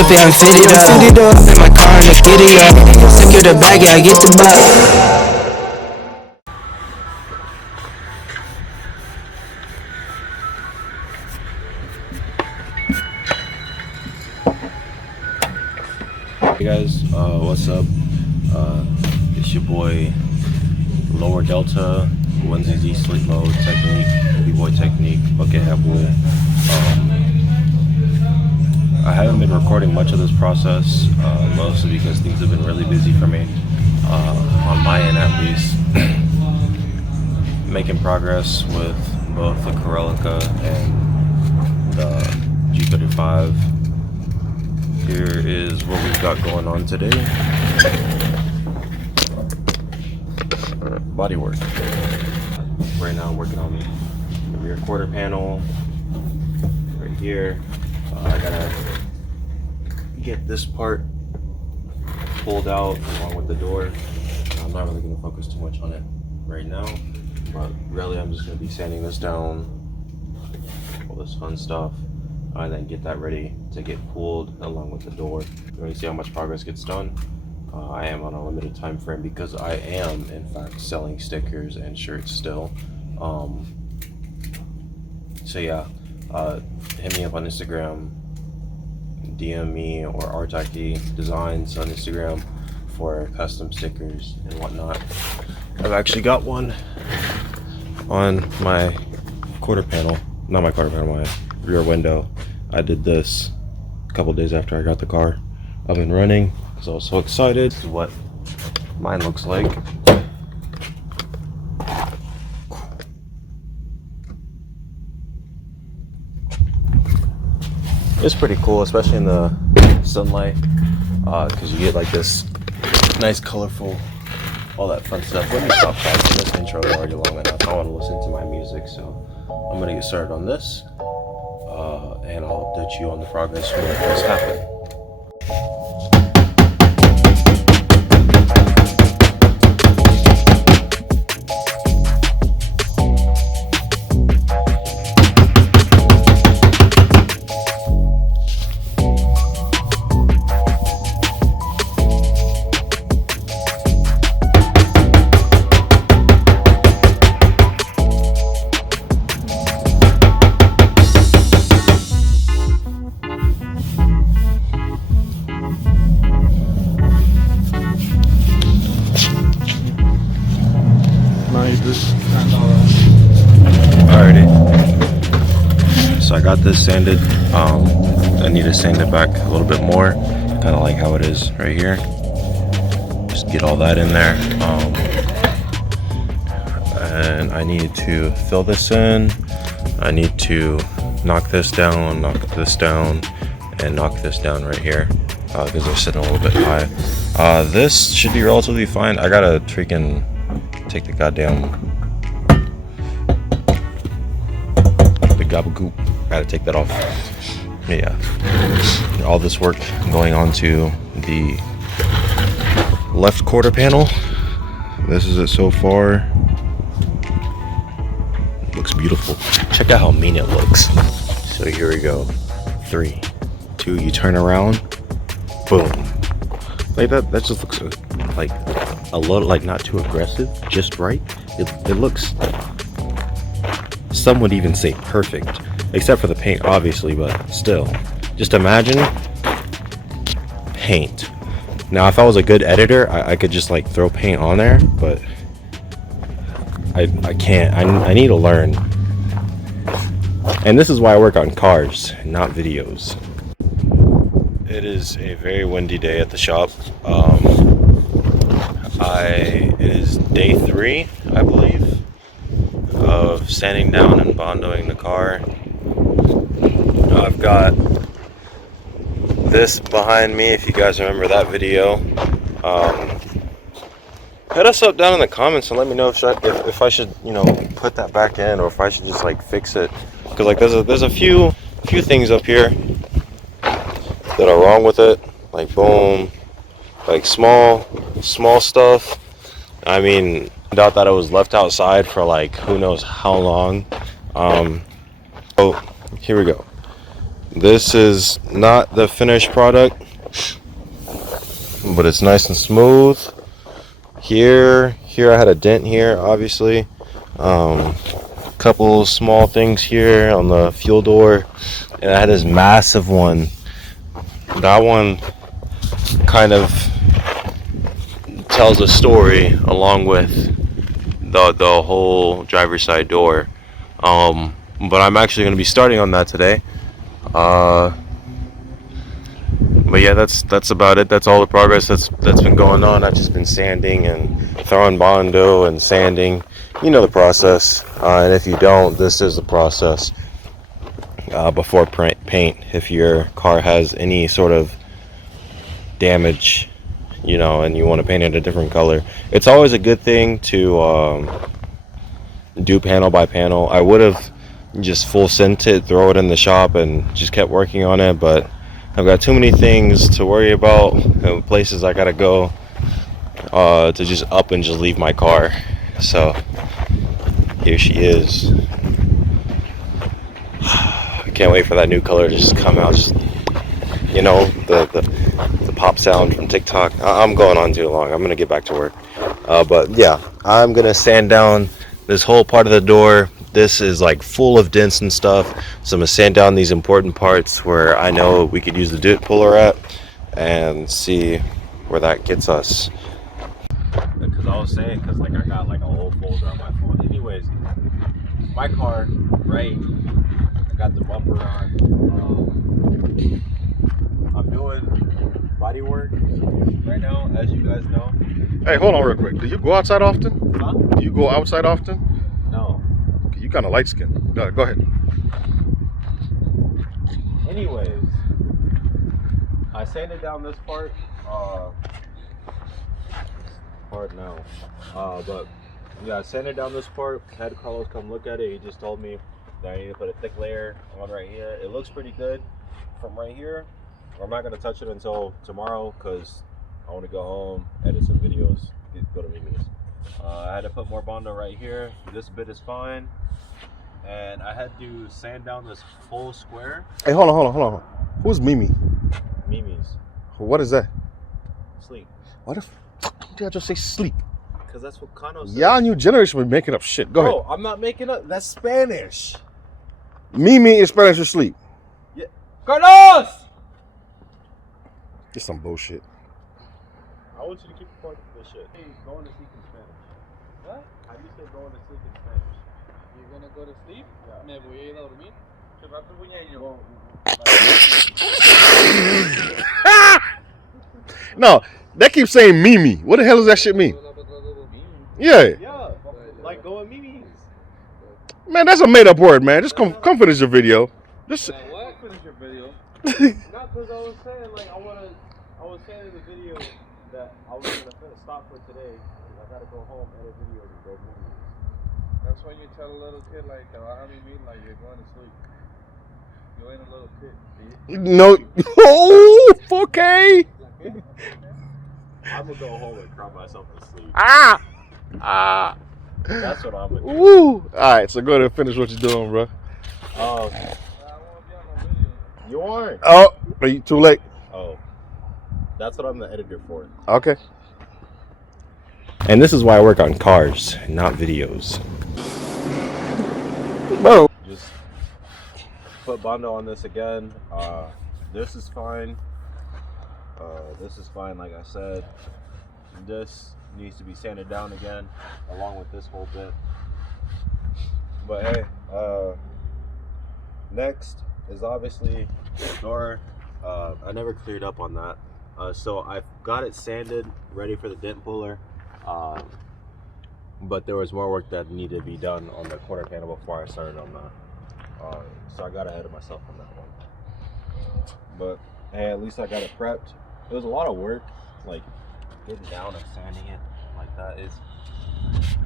whip it, I'm fitted up. In my car and the giddy up. Secure the bag, yeah, I get the bug. Hey guys, what's up? It's your boy Lower Delta, 1ZZ Sleep Mode Technique, B-Boy Technique, Bucket Hat Boy. I haven't been recording much of this process, mostly because things have been really busy for me, on my end at least. Making progress with both the Celica and the G35. Here is what we've got going on today. Bodywork. Right now I'm working on the rear quarter panel right here. I gotta get this part pulled out along with the door. I'm not really gonna focus too much on it right now, but really I'm just gonna be sanding this down, all this fun stuff, and then get that ready to get pulled along with the door. We're going to see how much progress gets done. I am on a limited time frame because I am in fact selling stickers and shirts still. So yeah, hit me up on Instagram, DM me, or Artaki Designs on Instagram for custom stickers and whatnot. I've actually got one on my quarter panel, not my quarter panel, my rear window. I did this a couple days after I got the car up and running because I was so excited. This is what mine looks like. It's pretty cool, especially in the sunlight, because you get like this nice colorful, all that fun stuff. Let me stop talking. This intro is already long enough. I want to listen to my music, so I'm gonna get started on this. And I'll update you on the progress when this happens. Alrighty, so I got this sanded. I need to sand it back a little bit more, kind of like how it is right here. Just get all that in there, and I need to fill this in. I need to knock this down, and knock this down right here, because they're sitting a little bit high. This should be relatively fine. I gotta freaking take the goddamn gabagoop. Gotta take that off. Yeah, all this work going on to the left quarter panel. This is it so far. Looks beautiful. Check out how mean it looks. So here we go. 3, 2, you turn around, boom. Like that just looks like a little, like not too aggressive, just right. It looks, some would even say perfect, except for the paint obviously, but still, just imagine paint. Now if I was a good editor, I could just like throw paint on there, but I can't. I need to learn, and this is why I work on cars, not videos. It is a very windy day at the shop. It is day 3, I believe, of sanding down and bondoing the car. I've got this behind me, if you guys remember that video. Hit us up down in the comments and let me know if I should, you know, put that back in, or if I should just like fix it. Because like there's a few things up here that are wrong with it. Like boom, like small stuff. I mean, I doubt that it was left outside for like who knows how long. Oh, here we go. This is not the finished product, but it's nice and smooth. Here I had a dent here, obviously. Couple small things here on the fuel door, and I had this massive one. That one kind of tells a story along with the whole driver's side door. But I'm actually going to be starting on that today. But yeah, that's about it. That's all the progress that's been going on. I've just been sanding and throwing Bondo and sanding. You know the process. And if you don't, this is the process before paint. If your car has any sort of damage, you know, and you want to paint it a different color, it's always a good thing to do panel by panel. I would have just full sent it, throw it in the shop, and just kept working on it, but I've got too many things to worry about, places I gotta go, to just up and just leave my car. So here she is. I can't wait for that new color to just come out. Just, you know, the pop sound from TikTok. I'm going on too long. I'm gonna get back to work. But yeah, I'm gonna sand down this whole part of the door. This is like full of dents and stuff, so I'm gonna sand down these important parts where I know we could use the dent puller at, and see where that gets us. Because I was saying, because like I got like a whole folder on my phone. Anyways, my car, right? I got the bumper on. I'm doing body work right now, as you guys know. Hey, hold on real quick. Do you go outside often? Huh? Do you go outside often? No. You kind of light skinned. Go ahead. Anyways, I sanded down this part now. But yeah, I sanded down this part. Had Carlos come look at it. He just told me that I need to put a thick layer on right here. It looks pretty good from right here. I'm not gonna touch it until tomorrow because I want to go home, edit some videos, go to Mimi's. I had to put more Bondo right here. This bit is fine. And I had to sand down this full square. Hey, hold on. Who's Mimi? Mimi's. What is that? Sleep. Why the fuck did I just say sleep? Because that's what Kano said. Y'all new generation be making up shit. Go ahead. I'm not making up. That's Spanish. Mimi is Spanish for sleep. Yeah. Carlos! It's some bullshit. I want you to keep recording this shit. Hey, going to sleep in Spanish. What? How do you say going to sleep in Spanish? You're gonna go to sleep? Yeah. Me voy a ir a dormir. ¿Qué rato voy a ir? No, they keep saying Mimi. What the hell does that shit mean? Yeah. Yeah, like going Mimi's. Man, that's a made up word, man. Just come finish your video. Just What? Finish your video. Not because I was saying, like, I was saying in the video that I was going to stop for today because I got to go home, edit videos, and go Mimi's. That's when you tell a little kid, like, I mean, like, you're going to sleep. You ain't a little kid. no. Oh, okay. I'm going to go home and cry myself to sleep. Ah. That's what I'm going to do. Woo. All right, so go ahead and finish what you're doing, bro. I won't be on no video. You aren't. Oh, are you too late? Oh. That's what I'm the editor for. Okay. And this is why I work on cars, not videos. Bro. Just put Bondo on this again. This is fine. This is fine, like I said. This needs to be sanded down again, along with this whole bit. But hey, next is obviously the door. I never cleared up on that. So I've got it sanded, ready for the dent puller. But there was more work that needed to be done on the quarter panel before I started on that. So I got ahead of myself on that one. But hey, at least I got it prepped. It was a lot of work, like getting down and sanding it like that.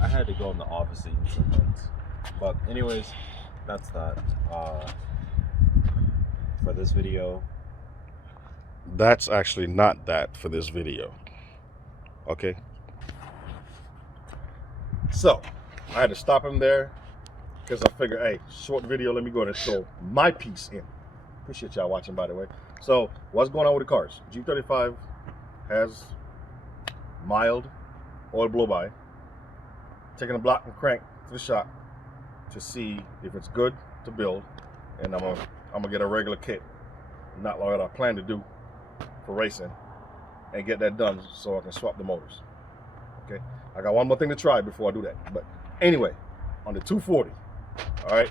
I had to go in the office even sometimes. But anyways, that's that for this video. That's actually not that for this video. Okay. So, I had to stop him there because I figured, hey, short video, let me go ahead and throw my piece in. Appreciate y'all watching, by the way. So, what's going on with the cars? G35 has mild oil blow-by. Taking a block and crank to the shop to see if it's good to build, and I'm gonna get a regular kit, not like what I plan to do for racing, and get that done so I can swap the motors. Okay, I got one more thing to try before I do that. But anyway, on the 240, all right,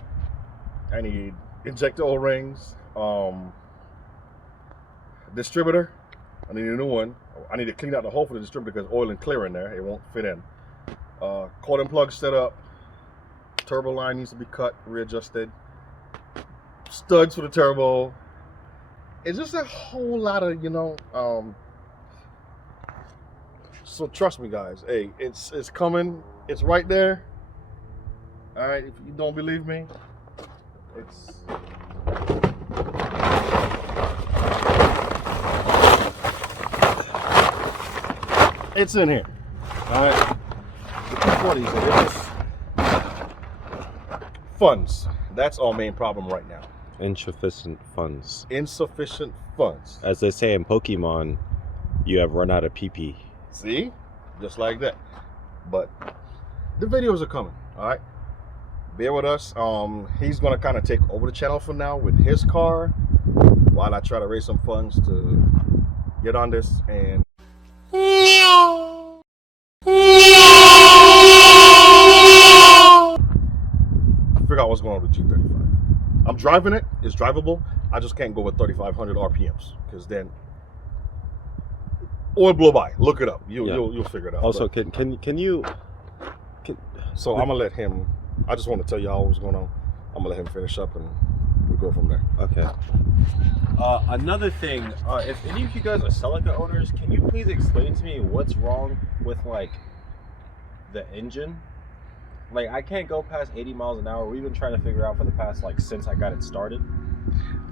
I need injector O-rings, distributor. I need a new one. I need to clean out the hole for the distributor because oil and clear in there. It won't fit in. Coiling plug set up. Turbo line needs to be cut, readjusted. Studs for the turbo. It's just a whole lot of, you know. So trust me, guys. Hey, it's coming. It's right there. All right. If you don't believe me, it's in here. All right. The 240s are just funds. That's our main problem right now. Insufficient funds. Insufficient funds. As they say in Pokemon, you have run out of PP. See? Just like that. But the videos are coming, all right? Bear with us. He's going to kind of take over the channel for now with his car while I try to raise some funds to get on this and figure out what's going on with G35. I'm driving it. It's drivable. I just can't go with 3,500 RPMs because then oil blow by. Look it up. You'll figure it out. Also, can you? So I'm gonna let him. I just want to tell y'all what's going on. I'm gonna let him finish up and we'll go from there. Okay. Another thing, if any of you guys are Celica owners, can you please explain to me what's wrong with like the engine? Like, I can't go past 80 miles an hour. We've been trying to figure out for the past, like, since I got it started.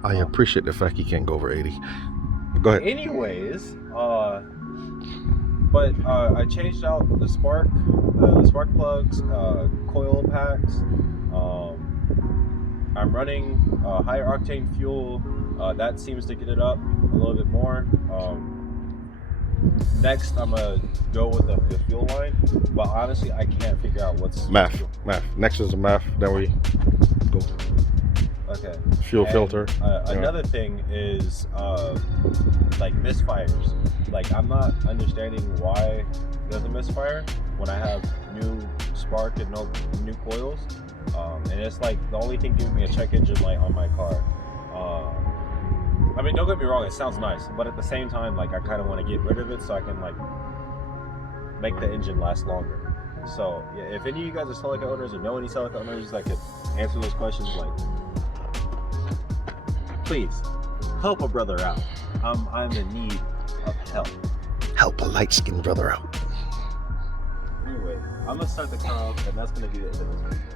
I appreciate the fact he can't go over 80. Go ahead. Anyways, I changed out the spark plugs, coil packs. I'm running higher octane fuel. That seems to get it up a little bit more. Next, I'm gonna go with the fuel line, but honestly, I can't figure out what's math. Next is the math. Then we go. Okay. Fuel filter. Another thing is like misfires. Like, I'm not understanding why there's a misfire when I have new spark and no new coils. And it's like the only thing giving me a check engine light on my car. I mean, don't get me wrong, it sounds nice, but at the same time, like, I kind of want to get rid of it so I can, like, make the engine last longer. So, yeah, if any of you guys are Celica owners or know any Celica owners that could answer those questions, like, please, help a brother out. I'm in need of help. Help a light-skinned brother out. Anyway, I'm going to start the car up, and that's going to be the end of this video.